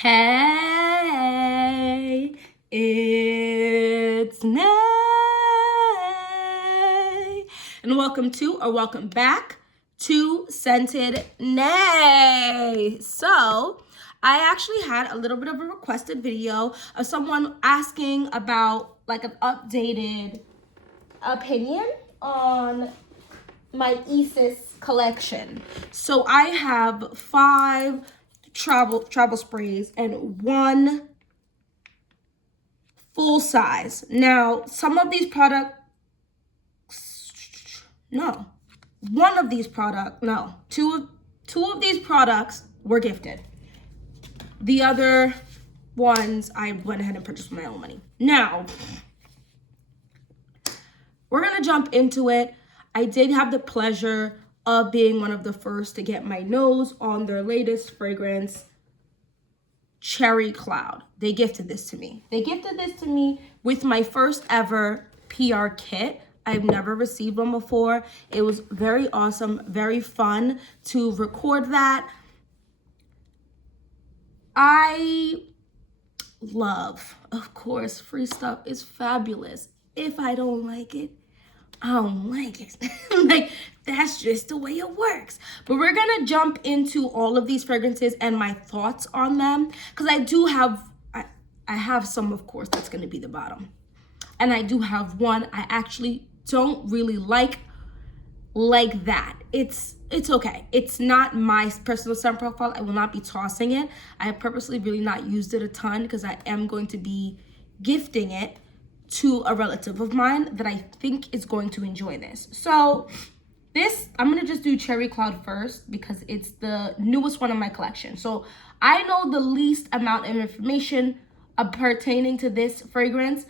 Hey, it's Nay, and welcome back to Scented Nay. So, I actually had a little bit of a requested video of someone asking about like an updated opinion on my ESAS collection. So I have 5 travel sprays and 1 full size. Now, some of these products, no, one of these products, no, two of these products were gifted. The other ones I went ahead and purchased with my own money. Now, we're gonna jump into it. I did have the pleasure of being one of the first to get my nose on their latest fragrance, Cherry Cloud. They gifted this to me. They gifted this to me with my first ever PR kit. I've never received one before. It was very awesome, very fun to record that. I love, of course, free stuff is fabulous. If I don't like it, I don't like it. Like, that's just the way it works. But we're gonna jump into all of these fragrances and my thoughts on them, because I do have, I have some, of course, that's gonna be the bottom. And I do have one I actually don't really like that. It's okay. It's not my personal scent profile. I will not be tossing it. I have purposely really not used it a ton because I am going to be gifting it to a relative of mine that I think is going to enjoy this. So this, I'm gonna just do Cherry Cloud first because it's the newest one in my collection. So I know the least amount of information pertaining to this fragrance,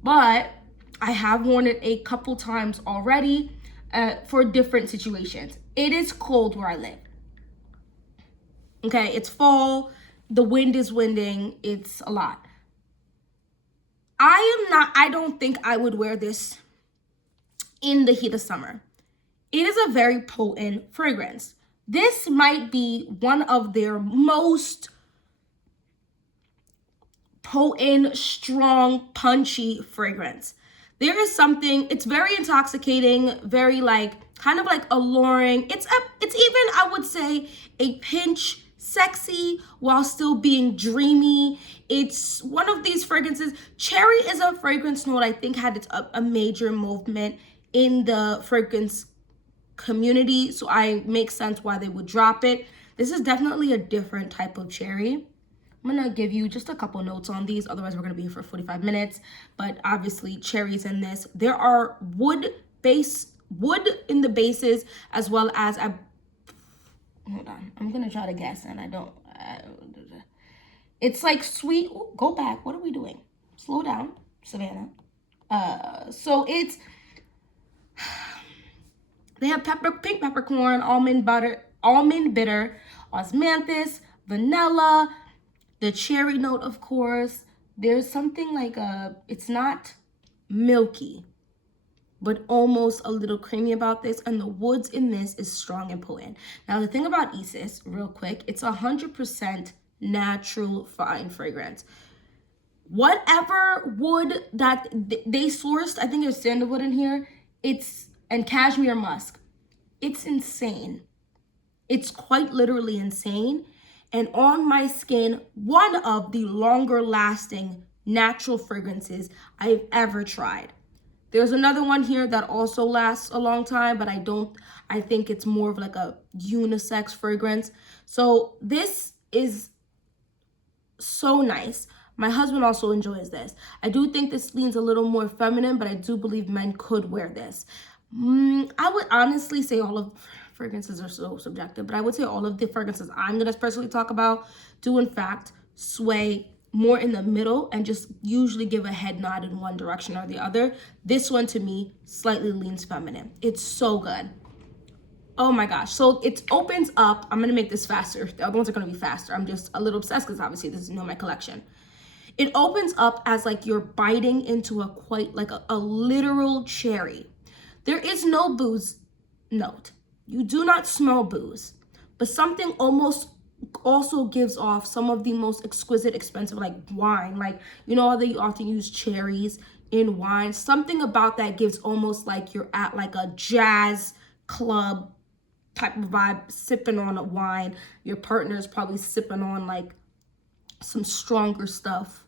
but I have worn it a couple times already for different situations. It is cold where I live. Okay, it's fall, the wind is winding, it's a lot. I don't think I would wear this in the heat of summer. It is a very potent fragrance. This might be one of their most potent, strong, punchy fragrance. There is something, it's very intoxicating, very kind of alluring. It's even, I would say, a pinch sexy while still being dreamy. It's one of these fragrances. Cherry is a fragrance note I think had a major movement in the fragrance community, so I make sense why they would drop it. This is definitely a different type of cherry. I'm gonna give you just a couple notes on these, otherwise we're gonna be here for 45 minutes. But obviously cherries in this. There are wood in the bases, as well as hold on, I'm gonna try to guess and I don't. It's like sweet. Ooh, go back. What are we doing? Slow down, Savannah. So it's, they have pink peppercorn, almond bitter, osmanthus, vanilla, the cherry note, of course. There's something like it's not milky, but almost a little creamy about this. And the woods in this is strong and potent. Now, the thing about ESAS, real quick, it's 100% natural fine fragrance. Whatever wood that they sourced, I think there's sandalwood in here, and cashmere musk. It's insane. It's quite literally insane. And on my skin, one of the longer lasting natural fragrances I've ever tried. There's another one here that also lasts a long time, but I think it's more of like a unisex fragrance. So this is so nice. My husband also enjoys this. I do think this leans a little more feminine, but I do believe men could wear this. I would honestly say all of fragrances are so subjective, but I would say all of the fragrances I'm going to personally talk about do in fact sway more in the middle and just usually give a head nod in one direction or the other. This one to me slightly leans feminine. It's so good. Oh my gosh. So it opens up. I'm going to make this faster. The other ones are going to be faster. I'm just a little obsessed because obviously this is my collection. It opens up as like you're biting into a literal cherry. There is no booze note. You do not smell booze, but something almost also gives off some of the most exquisite, expensive, like wine. Like, you know how they often use cherries in wine? Something about that gives almost like you're at like a jazz club type of vibe, sipping on a wine. Your partner is probably sipping on like some stronger stuff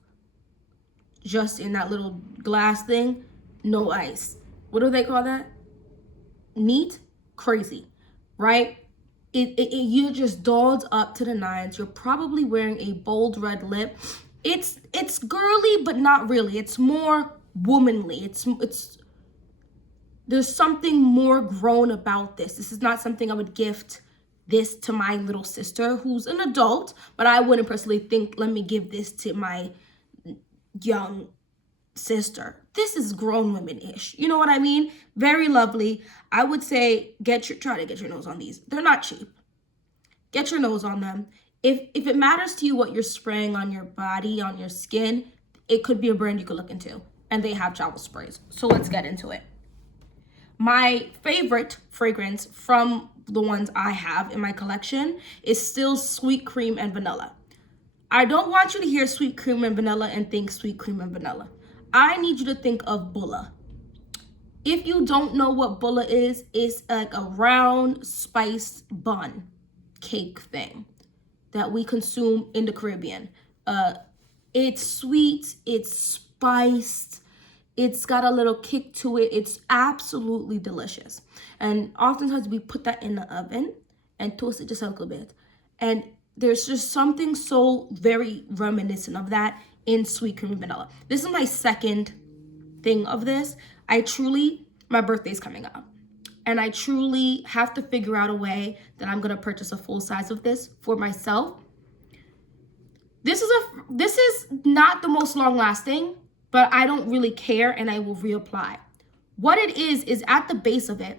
just in that little glass thing. No ice. What do they call that? Neat? Crazy, right? You're just dolled up to the nines. You're probably wearing a bold red lip. It's girly, but not really. It's more womanly. It's there's something more grown about this. This is not something I would gift this to my little sister who's an adult, but I wouldn't personally think, let me give this to my young sister. This is grown women-ish. You know what I mean? Very lovely. I would say try to get your nose on these. They're not cheap. Get your nose on them. If it matters to you what you're spraying on your body, on your skin, it could be a brand you could look into. And they have travel sprays. So let's get into it. My favorite fragrance from the ones I have in my collection is still Sweet Cream and Vanilla. I don't want you to hear Sweet Cream and Vanilla and think Sweet Cream and Vanilla. I need you to think of bulla. If you don't know what bulla is, it's like a round spiced bun cake thing that we consume in the Caribbean. It's sweet, it's spiced, it's got a little kick to it. It's absolutely delicious. And oftentimes we put that in the oven and toast it just a little bit. And there's just something so very reminiscent of that in Sweet Cream and Vanilla. This is my second thing of this. My birthday's coming up. And I truly have to figure out a way that I'm gonna purchase a full size of this for myself. This is not the most long lasting, but I don't really care and I will reapply. What it is at the base of it,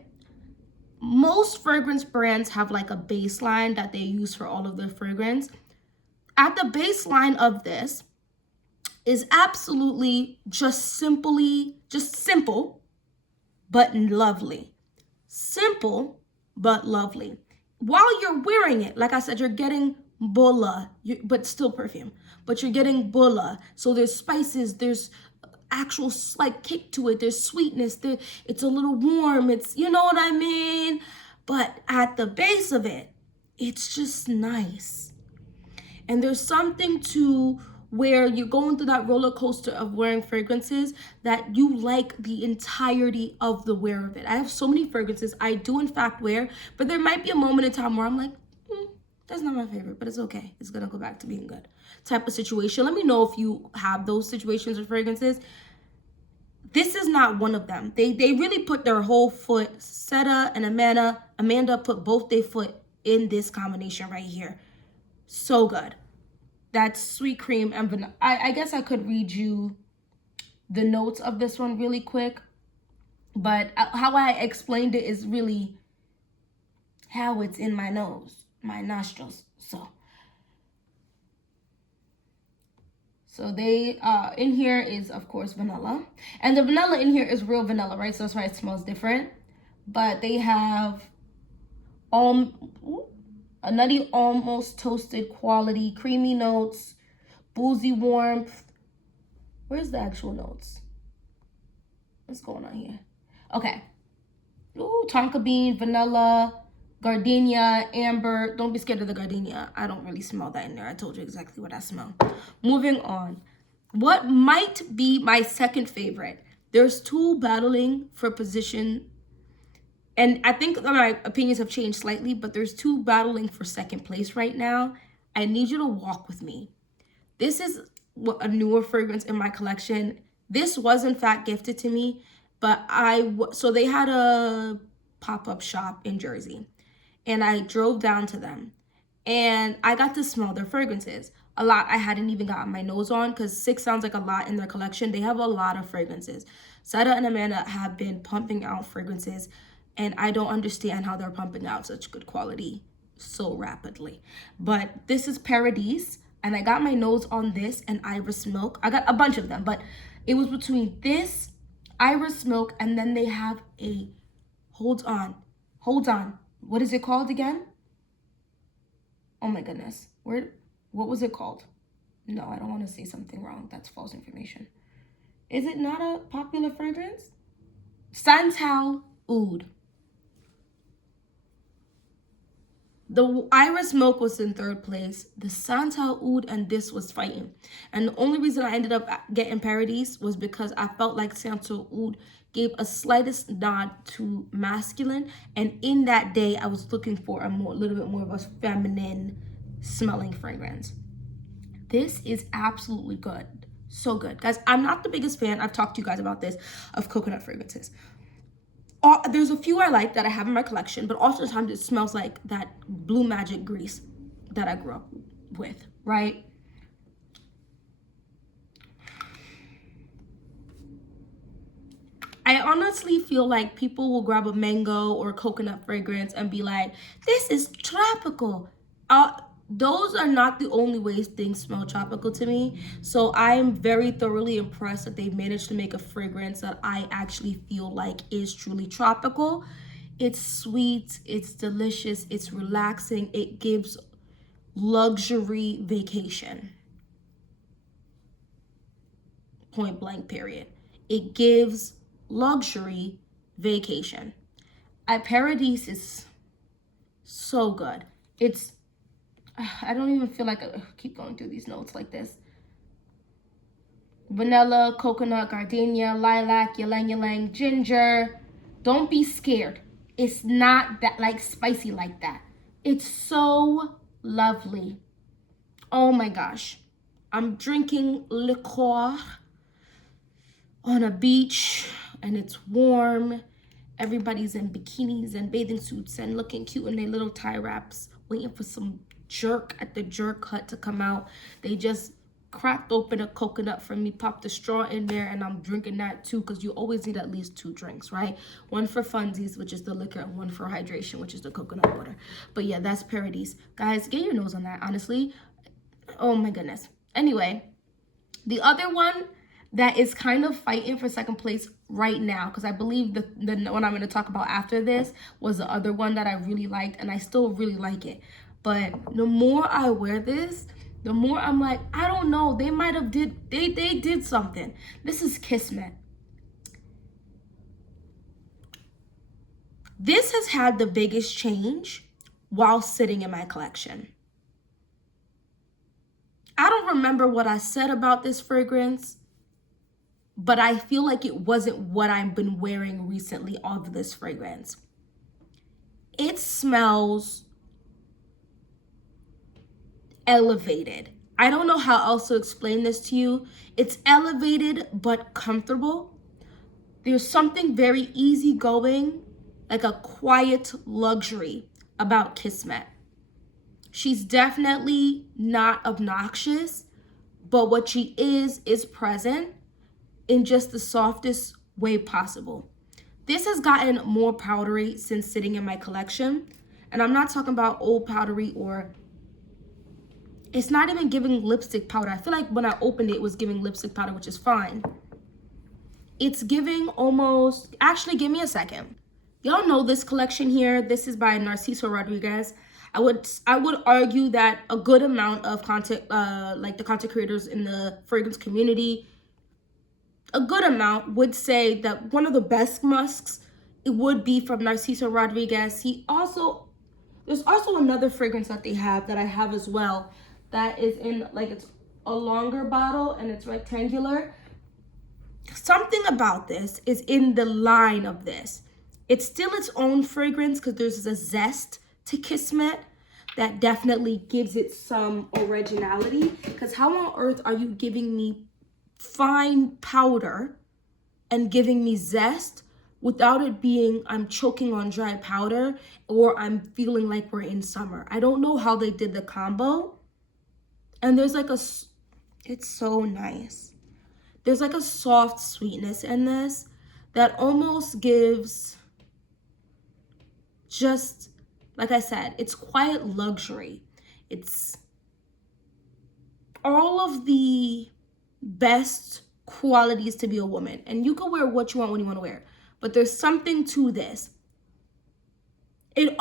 most fragrance brands have like a baseline that they use for all of their fragrance. At the baseline of this is absolutely just simple, but lovely. Simple, but lovely. While you're wearing it, like I said, you're getting bulla, but still perfume. But you're getting bulla. So there's spices, there's actual slight kick to it, there's sweetness, it's a little warm, it's, you know what I mean? But at the base of it, it's just nice. And there's something to where you're going through that roller coaster of wearing fragrances that you like the entirety of the wear of it. I have so many fragrances I do in fact wear, but there might be a moment in time where I'm like, that's not my favorite, but it's okay. It's gonna go back to being good type of situation. Let me know if you have those situations with fragrances. This is not one of them. They really put their whole foot. Seta and Amanda put both their foot in this combination right here. So good. That's Sweet Cream and Vanilla. I guess I could read you the notes of this one really quick, but how I explained it is really how it's in my nose, my nostrils. So they in here is of course vanilla, and the vanilla in here is real vanilla, right? So that's why it smells different. But they have a nutty, almost toasted quality, creamy notes, boozy warmth. Where's the actual notes? What's going on here? Okay. Ooh, tonka bean, vanilla, gardenia, amber. Don't be scared of the gardenia. I don't really smell that in there. I told you exactly what I smell. Moving on. What might be my second favorite? There's two battling for position. And I think my opinions have changed slightly, but there's two battling for second place right now. I need you to walk with me. This is a newer fragrance in my collection. This was in fact gifted to me, but so they had a pop-up shop in Jersey, and I drove down to them, and I got to smell their fragrances. A lot I hadn't even gotten my nose on, because 6 sounds like a lot in their collection. They have a lot of fragrances. Seta and Amanda have been pumping out fragrances, and I don't understand how they're pumping out such good quality so rapidly. But this is Paradise, and I got my nose on this and Iris Milk. I got a bunch of them, but it was between this, Iris Milk, and then they have a, hold on. What is it called again? Oh my goodness. What was it called? No, I don't want to say something wrong. That's false information. Is it not a popular fragrance? Santal Oud. The Iris Milk was in third place. The Santal Oud and this was fighting. And the only reason I ended up getting Paradise was because I felt like Santal Oud gave a slightest nod to masculine. And in that day, I was looking for a little bit more of a feminine smelling fragrance. This is absolutely good. So good. Guys, I'm not the biggest fan, I've talked to you guys about this, of coconut fragrances. There's a few I like that I have in my collection, but oftentimes it smells like that Blue Magic grease that I grew up with, right? I honestly feel like people will grab a mango or a coconut fragrance and be like, this is tropical. Those are not the only ways things smell tropical to me. So I'm very thoroughly impressed that they've managed to make a fragrance that I actually feel like is truly tropical. It's sweet, it's delicious, it's relaxing, it gives luxury vacation. Point blank, period. It gives luxury vacation. Paradise is so good. I don't even feel like I keep going through these notes like this. Vanilla, coconut, gardenia, lilac, ylang ylang, ginger. Don't be scared. It's not that like spicy like that. It's so lovely. Oh my gosh. I'm drinking liqueur on a beach and it's warm. Everybody's in bikinis and bathing suits and looking cute in their little tie wraps, waiting for some jerk at the jerk hut to come out. They just cracked open a coconut for me, popped a straw in there, and I'm drinking that too, because you always need at least 2 drinks, right? One for funsies, which is the liquor, and one for hydration, which is the coconut water. But yeah, that's Paradise. Guys, get your nose on that, honestly. Oh my goodness. Anyway, the other one that is kind of fighting for second place right now, because I believe the one I'm going to talk about after this was the other one that I really liked, and I still really like it. But the more I wear this, the more I'm like, I don't know, they might have they did something. This is Kissmet. This has had the biggest change while sitting in my collection. I don't remember what I said about this fragrance, but I feel like it wasn't what I've been wearing recently of this fragrance. It smells elevated. I don't know how else to explain this to you. It's elevated but comfortable. There's something very easygoing, like a quiet luxury about Kissmet. She's definitely not obnoxious, but what she is present in just the softest way possible. This has gotten more powdery since sitting in my collection. And I'm not talking about old powdery, or it's not even giving lipstick powder. I feel like when I opened it, it was giving lipstick powder, which is fine. It's giving almost, actually, give me a second. Y'all know this collection here. This is by Narciso Rodriguez. I would argue that a good amount of content, like the content creators in the fragrance community, a good amount would say that one of the best musks, it would be from Narciso Rodriguez. There's also another fragrance that they have that I have as well, that is in, like, it's a longer bottle and it's rectangular. Something about this is in the line of this. It's still its own fragrance because there's a zest to Kissmet that definitely gives it some originality. Because how on earth are you giving me fine powder and giving me zest without it being I'm choking on dry powder or I'm feeling like we're in summer? I don't know how they did the combo. And there's like it's so nice. There's like a soft sweetness in this that almost gives, just like I said, it's quiet luxury. It's all of the best qualities to be a woman. And you can wear what you want when you want to wear. But there's something to this. It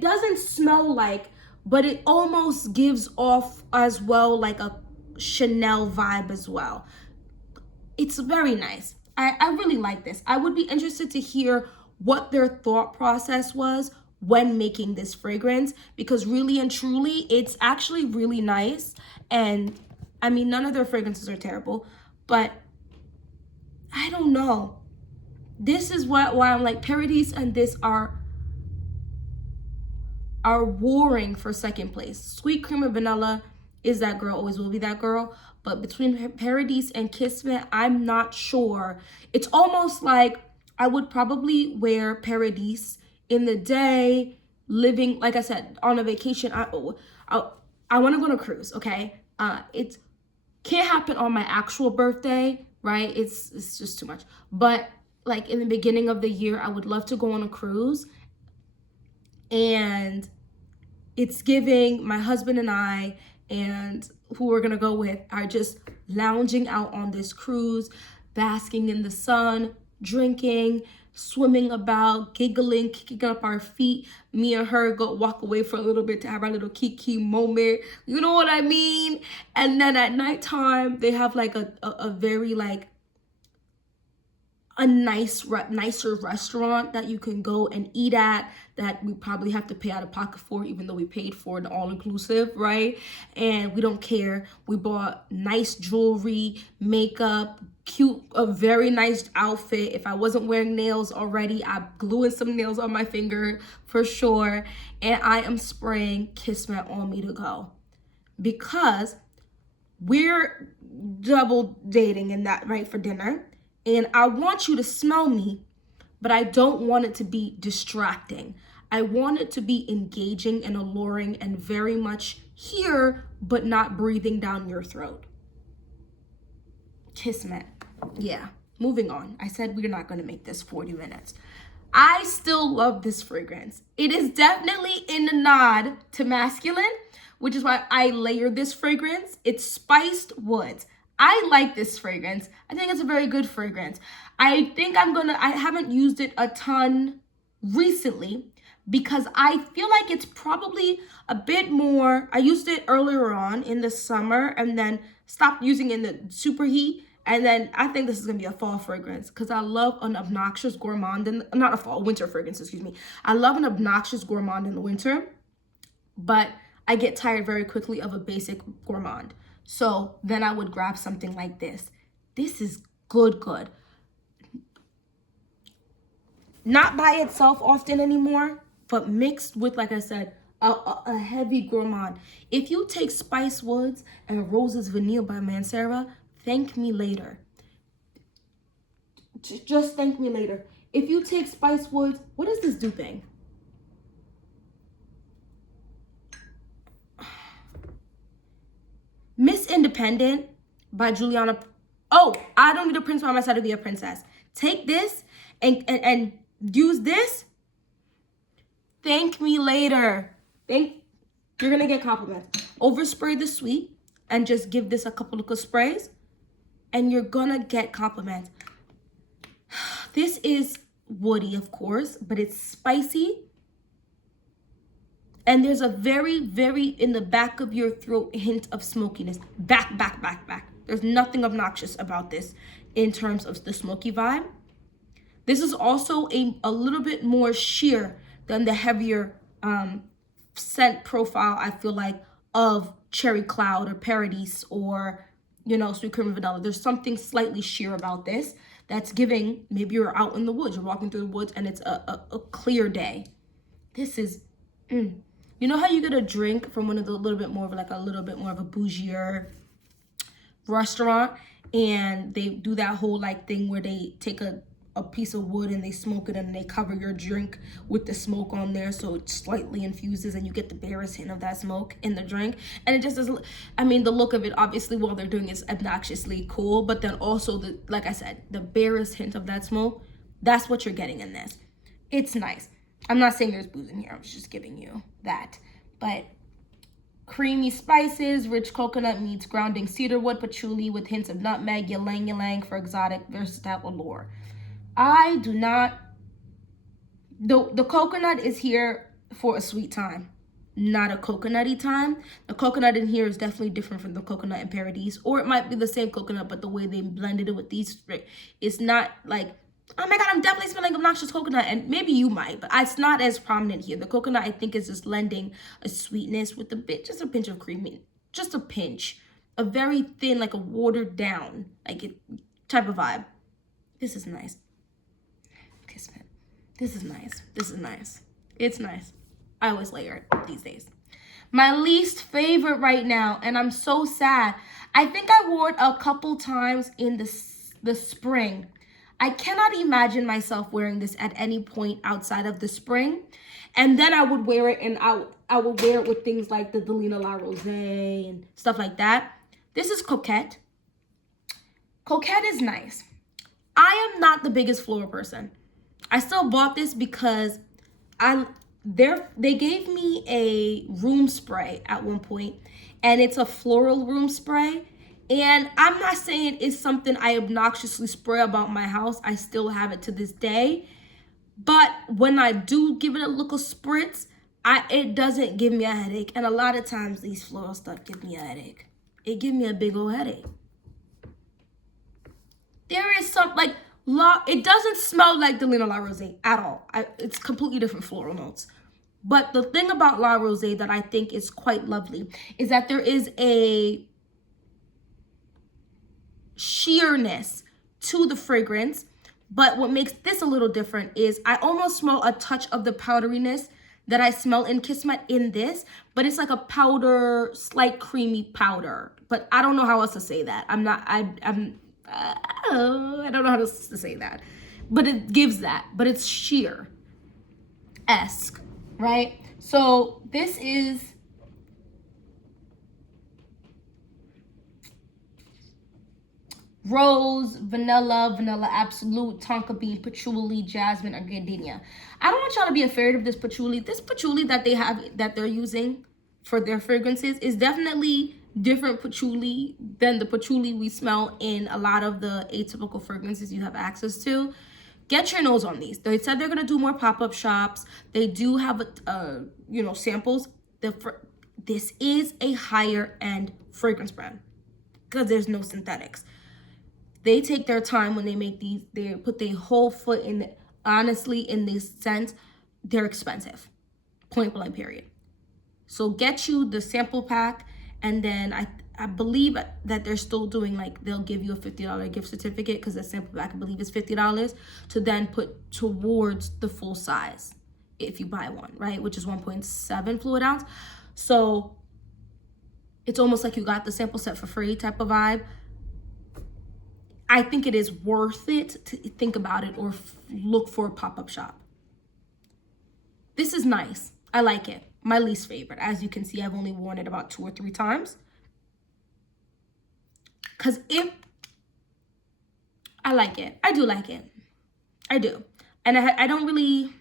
doesn't smell like but it almost gives off as well like a Chanel vibe as well. It's very nice. I really like this. I would be interested to hear what their thought process was when making this fragrance, because really and truly, it's actually really nice. And I mean, none of their fragrances are terrible, but I don't know. This is why I'm like, Paradise and this are warring for second place. Sweet Cream and Vanilla is that girl, always will be that girl. But between Paradise and Kissmet, I'm not sure. It's almost like I would probably wear Paradise in the day, living, like I said, on a vacation. I want to go on a cruise, okay? It can't happen on my actual birthday, right? It's just too much. But like in the beginning of the year, I would love to go on a cruise. And it's giving my husband and I, and who we're gonna go with, are just lounging out on this cruise, basking in the sun, drinking, swimming about, giggling, kicking up our feet. Me and her go walk away for a little bit to have our little kiki moment. You know what I mean? And then at nighttime, they have like a very like a nicer restaurant that you can go and eat at, that we probably have to pay out of pocket for, even though we paid for the all-inclusive, right? And we don't care. We bought nice jewelry, makeup, a very nice outfit. If I wasn't wearing nails already, I'm gluing some nails on my finger for sure. And I am spraying Kissmet on me to go, because we're double dating in that, right, for dinner. And I want you to smell me, but I don't want it to be distracting. I want it to be engaging and alluring and very much here, but not breathing down your throat. Kissmet. Yeah, moving on. I said we're not going to make this 40 minutes. I still love this fragrance. It is definitely in a nod to masculine, which is why I layered this fragrance. It's spiced woods. I like this fragrance. I think it's a very good fragrance. I think I haven't used it a ton recently because I feel like it's probably a bit more. I used it earlier on in the summer and then stopped using it in the super heat. And then I think this is going to be a fall fragrance because I love an obnoxious gourmand, winter fragrance, excuse me. I love an obnoxious gourmand in the winter, but I get tired very quickly of a basic gourmand. So then I would grab something like this. This is good. Not by itself often anymore, but mixed with, like I said, a heavy gourmand. If you take Spice Woods and Roses Vanille by Mancera, thank me later. Just thank me later. If you take Spice Woods, what is this duping? Miss Independent by Juliana. Oh, I don't need a prince by my side to be a princess. Take this and use this. Thank me later. You're gonna get compliments. Overspray the sweet and just give this a couple of sprays and you're gonna get compliments. This is woody, of course, but it's spicy. And there's a very, very in the back of your throat hint of smokiness. Back. There's nothing obnoxious about this in terms of the smoky vibe. This is also a little bit more sheer than the heavier scent profile, I feel like, of Cherry Cloud or Paradise or, Sweet Cream and Vanilla. There's something slightly sheer about this that's giving, maybe you're out in the woods, you're walking through the woods and it's a clear day. This is... You know how you get a drink from one of the a little bit more of a bougier restaurant and they do that whole like thing where they take a piece of wood and they smoke it and they cover your drink with the smoke on there so it slightly infuses and you get the barest hint of that smoke in the drink. And it just doesn't, the look of it obviously while they're doing is obnoxiously cool, but then also like I said, the barest hint of that smoke, that's what you're getting in this. It's nice. I'm not saying there's booze in here. I'm just giving you that. But creamy spices, rich coconut meets grounding cedarwood, patchouli with hints of nutmeg, ylang ylang for exotic, versatile allure. I do not... The coconut is here for a sweet time. not a coconutty time. The coconut in here is definitely different from the coconut in Paradise, or it might be the same coconut, but the way they blended it with these, it's not like, oh my God, I'm definitely smelling obnoxious coconut. And maybe you might, but it's not as prominent here. The coconut, I think, is just lending a sweetness with a bit, just a pinch of creamy, just a pinch, a very thin, like a watered down, like it type of vibe. This is nice. Kissmet. This is nice. This is nice. It's nice. I always layer it these days. My least favorite right now, and I'm so sad. I think I wore it a couple times in the spring. I cannot imagine myself wearing this at any point outside of the spring. And then I would wear it, and I would wear it with things like the Delina La Rose and stuff like that. This is Coette. Coette is nice. I am not the biggest floral person. I still bought this because they gave me a room spray at one point, and it's a floral room spray. And I'm not saying it's something I obnoxiously spray about my house. I still have it to this day. But when I do give it a little spritz, it doesn't give me a headache. And a lot of times these floral stuff give me a headache. It gives me a big old headache. There is some, like, it doesn't smell like Delina La Rose at all. It's completely different floral notes. But the thing about La Rose that I think is quite lovely is that there is a sheerness to the fragrance. But what makes this a little different is I almost smell a touch of the powderiness that I smell in Kissmet in this, but it's like a powder, slight creamy powder. But I don't know how else to say that. I don't know how to say that, but it gives that, but it's sheer-esque, right? So this is rose, vanilla absolute, tonka bean, patchouli, jasmine, or gardenia. I don't want y'all to be afraid of this patchouli. This patchouli that they're using for their fragrances is definitely different patchouli than the patchouli we smell in a lot of the atypical fragrances you have access to. Get your nose on these. They said they're gonna do more pop-up shops. They do have samples. This is a higher end fragrance brand because there's no synthetics. They take their time when they make these. They put their whole foot in it. Honestly, in this sense, they're expensive. Point blank, period. So get you the sample pack, and then I believe that they're still doing, like, they'll give you a $50 gift certificate because the sample pack, I believe, is $50 to then put towards the full size if you buy one, right? Which is 1.7 fluid ounce. So it's almost like you got the sample set for free type of vibe. I think it is worth it to think about it or look for a pop-up shop. This is nice. I like it. My least favorite. As you can see, I've only worn it about 2 or 3 times. Because I like it. I do like it. I do. And I don't really...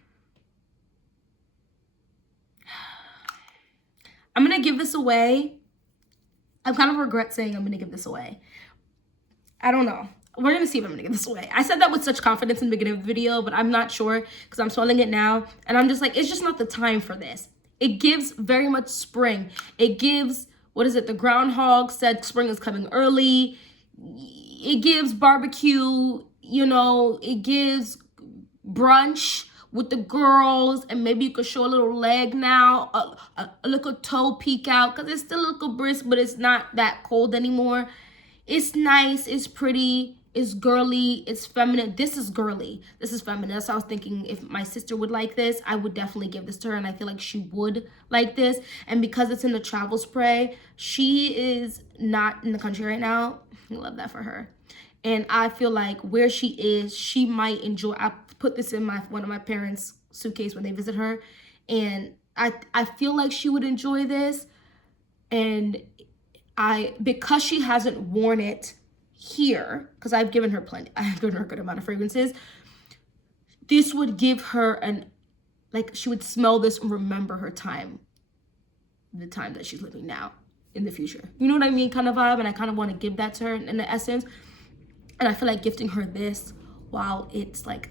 I'm going to give this away. I kind of regret saying I'm going to give this away. I don't know. We're going to see if I'm going to give this away. I said that with such confidence in the beginning of the video, but I'm not sure because I'm smelling it now. And I'm just like, it's just not the time for this. It gives very much spring. It gives, what is it? The groundhog said spring is coming early. It gives barbecue, it gives brunch with the girls. And maybe you could show a little leg now, a little toe peek out because it's still a little brisk, but it's not that cold anymore. It's nice, it's pretty, it's girly, it's feminine. This is girly. This is feminine. That's what I was thinking. If my sister would like this, I would definitely give this to her, and I feel like she would like this. And because it's in the travel spray, she is not in the country right now. I love that for her. And I feel like where she is, she might enjoy. I put this in one of my parents' suitcase when they visit her, and I feel like she would enjoy this. And because she hasn't worn it here, because I've given her a good amount of fragrances, this would give her she would smell this and remember the time that she's living now in the future. You know what I mean? Kind of vibe. And I kind of want to give that to her in the essence. And I feel like gifting her this while it's like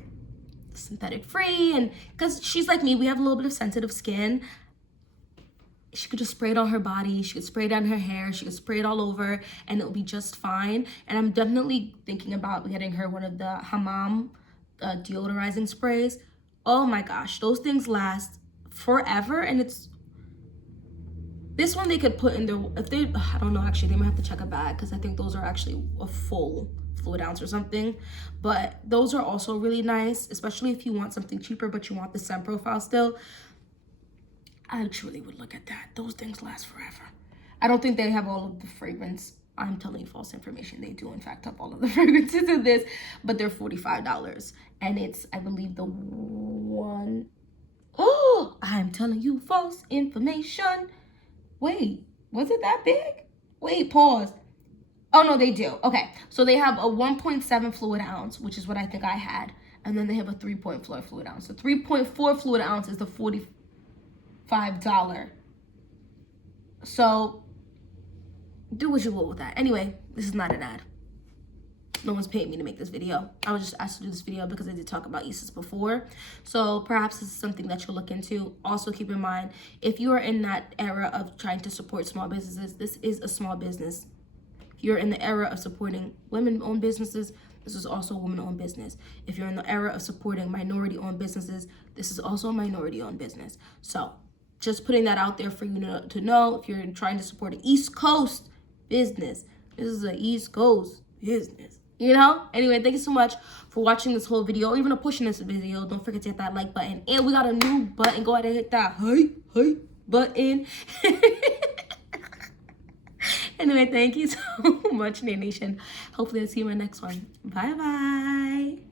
synthetic free, and because she's like me, we have a little bit of sensitive skin. she could just spray it on her body. She could spray it on her hair. She could spray it all over and it'll be just fine. And I'm definitely thinking about getting her one of the hammam deodorizing sprays. Oh my gosh, those things last forever. And it's, this one they could put in their, if they, I don't know, actually, they might have to check a bag because I think those are actually a full fluid ounce or something. But those are also really nice, especially if you want something cheaper but you want the scent profile still. I truly would look at that. Those things last forever. I don't think they have all of the fragrance. I'm telling you false information. They do, in fact, have all of the fragrances in this, but they're $45. And it's, I believe, the one. Oh, I'm telling you false information. Wait, was it that big? Wait, pause. Oh, no, they do. Okay, so they have a 1.7 fluid ounce, which is what I think I had. And then they have a 3.4 fluid ounce. So 3.4 fluid ounce is the $45. So do what you will with that. Anyway, this is not an ad. No one's paying me to make this video. I was just asked to do this video because I did talk about ESAS before. So perhaps this is something that you'll look into. Also keep in mind, if you are in that era of trying to support small businesses, this is a small business. If you're in the era of supporting women-owned businesses, this is also a woman-owned business. If you're in the era of supporting minority-owned businesses, this is also a minority-owned business. So just putting that out there for you to know. If you're trying to support an East Coast business, this is an East Coast business, you know? Anyway, thank you so much for watching this whole video, or even pushing this video. Don't forget to hit that like button. And we got a new button. Go ahead and hit that hey button. Anyway, thank you so much, Nation. Hopefully I'll see you in my next one. Bye-bye.